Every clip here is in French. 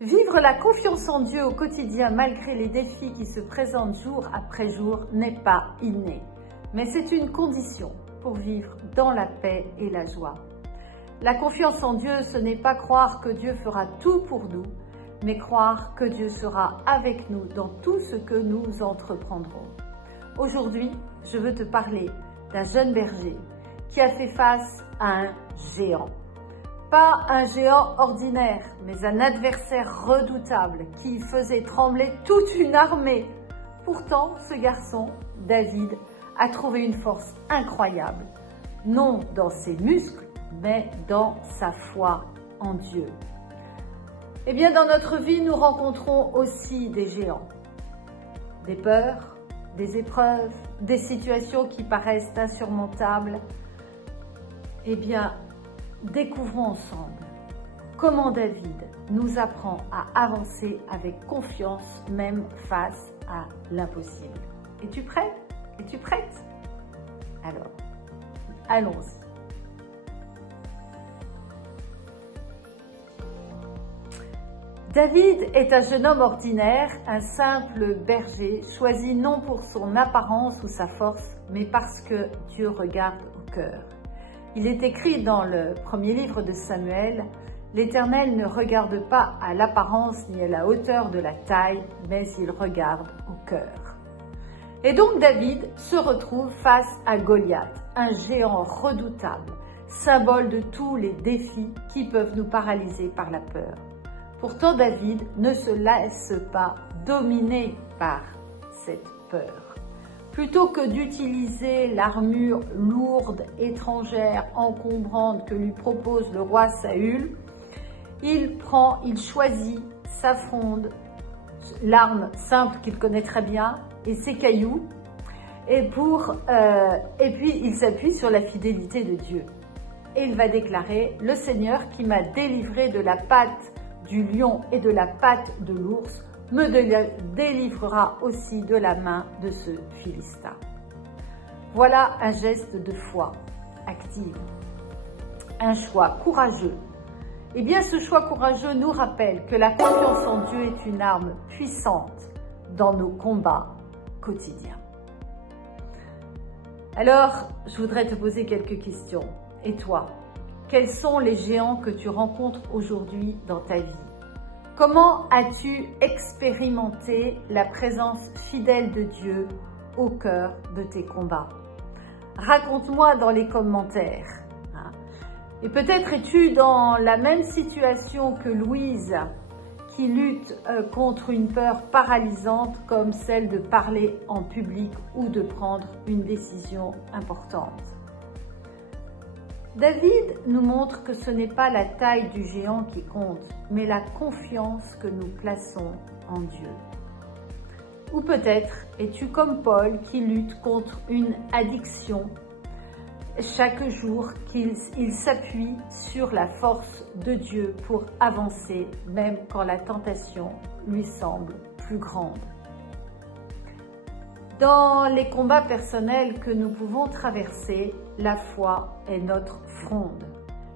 Vivre la confiance en Dieu au quotidien malgré les défis qui se présentent jour après jour n'est pas inné, mais c'est une condition pour vivre dans la paix et la joie. La confiance en Dieu, ce n'est pas croire que Dieu fera tout pour nous, mais croire que Dieu sera avec nous dans tout ce que nous entreprendrons. Aujourd'hui, je veux te parler d'un jeune berger qui a fait face à un géant. Pas un géant ordinaire, mais un adversaire redoutable qui faisait trembler toute une armée. Pourtant, ce garçon, David, a trouvé une force incroyable, non dans ses muscles, mais dans sa foi en Dieu. Eh bien, dans notre vie, nous rencontrons aussi des géants, des peurs, des épreuves, des situations qui paraissent insurmontables. Eh bien, découvrons ensemble comment David nous apprend à avancer avec confiance, même face à l'impossible. Es-tu prêt? Es-tu prête? Alors, allons-y. David est un jeune homme ordinaire, un simple berger, choisi non pour son apparence ou sa force, mais parce que Dieu regarde au cœur. Il est écrit dans le premier livre de Samuel, « L'Éternel ne regarde pas à l'apparence ni à la hauteur de la taille, mais il regarde au cœur. » Et donc David se retrouve face à Goliath, un géant redoutable, symbole de tous les défis qui peuvent nous paralyser par la peur. Pourtant, David ne se laisse pas dominer par cette peur. Plutôt que d'utiliser l'armure lourde, étrangère, encombrante que lui propose le roi Saül, il choisit, s'affronte l'arme simple qu'il connaît très bien et ses cailloux, et puis il s'appuie sur la fidélité de Dieu. Et il va déclarer « Le Seigneur qui m'a délivré de la patte du lion et de la patte de l'ours, me délivrera aussi de la main de ce Philistin. » Voilà un geste de foi active, un choix courageux. Eh bien, ce choix courageux nous rappelle que la confiance en Dieu est une arme puissante dans nos combats quotidiens. Alors, je voudrais te poser quelques questions. Et toi, quels sont les géants que tu rencontres aujourd'hui dans ta vie? Comment as-tu expérimenté la présence fidèle de Dieu au cœur de tes combats? Raconte-moi dans les commentaires. Et peut-être es-tu dans la même situation que Louise, qui lutte contre une peur paralysante comme celle de parler en public ou de prendre une décision importante. David nous montre que ce n'est pas la taille du géant qui compte, mais la confiance que nous plaçons en Dieu. Ou peut-être es-tu comme Paul qui lutte contre une addiction chaque jour, qu'il s'appuie sur la force de Dieu pour avancer, même quand la tentation lui semble plus grande. Dans les combats personnels que nous pouvons traverser, la foi est notre fronde.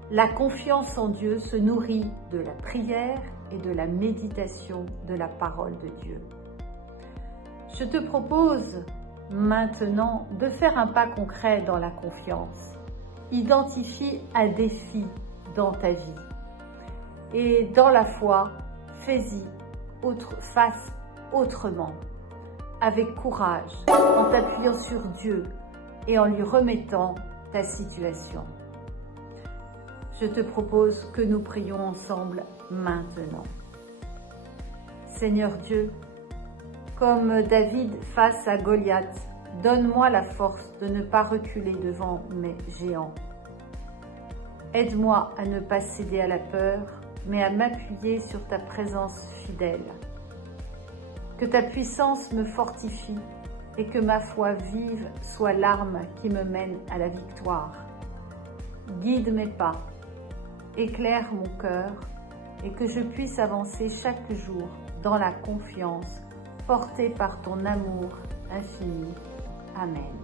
La confiance en Dieu se nourrit de la prière et de la méditation de la parole de Dieu. Je te propose maintenant de faire un pas concret dans la confiance. Identifie un défi dans ta vie. Et dans la foi, fais-y face autrement, avec courage, en t'appuyant sur Dieu et en lui remettant ta situation. Je te propose que nous prions ensemble maintenant. Seigneur Dieu, comme David face à Goliath, donne-moi la force de ne pas reculer devant mes géants. Aide-moi à ne pas céder à la peur, mais à m'appuyer sur ta présence fidèle. Que ta puissance me fortifie et que ma foi vive soit l'arme qui me mène à la victoire. Guide mes pas, éclaire mon cœur et que je puisse avancer chaque jour dans la confiance porté par ton amour infini. Amen.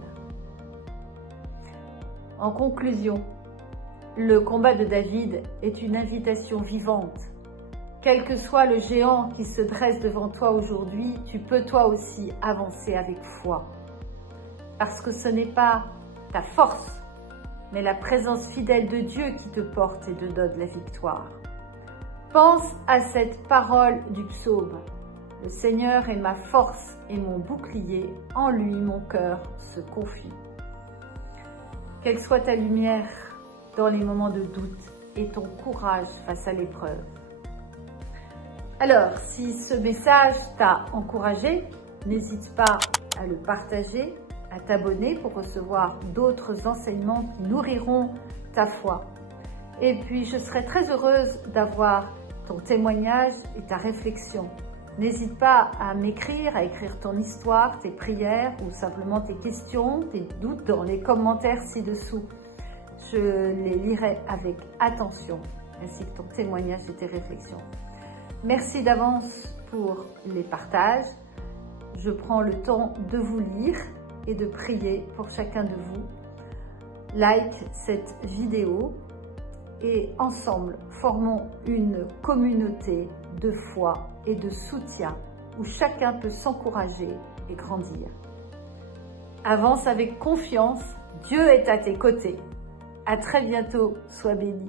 En conclusion, le combat de David est une invitation vivante Quel que soit le géant qui se dresse devant toi aujourd'hui, tu peux toi aussi avancer avec foi. Parce que ce n'est pas ta force, mais la présence fidèle de Dieu qui te porte et te donne la victoire. Pense à cette parole du psaume. Le Seigneur est ma force et mon bouclier, en lui mon cœur se confie. Quelle soit ta lumière dans les moments de doute et ton courage face à l'épreuve. Alors, si ce message t'a encouragé, n'hésite pas à le partager, à t'abonner pour recevoir d'autres enseignements qui nourriront ta foi. Et puis, je serai très heureuse d'avoir ton témoignage et ta réflexion. N'hésite pas à m'écrire, à écrire ton histoire, tes prières ou simplement tes questions, tes doutes dans les commentaires ci-dessous. Je les lirai avec attention, ainsi que ton témoignage et tes réflexions. Merci d'avance pour les partages. Je prends le temps de vous lire et de prier pour chacun de vous. Like cette vidéo et ensemble formons une communauté de foi et de soutien où chacun peut s'encourager et grandir. Avance avec confiance, Dieu est à tes côtés. À très bientôt, sois béni.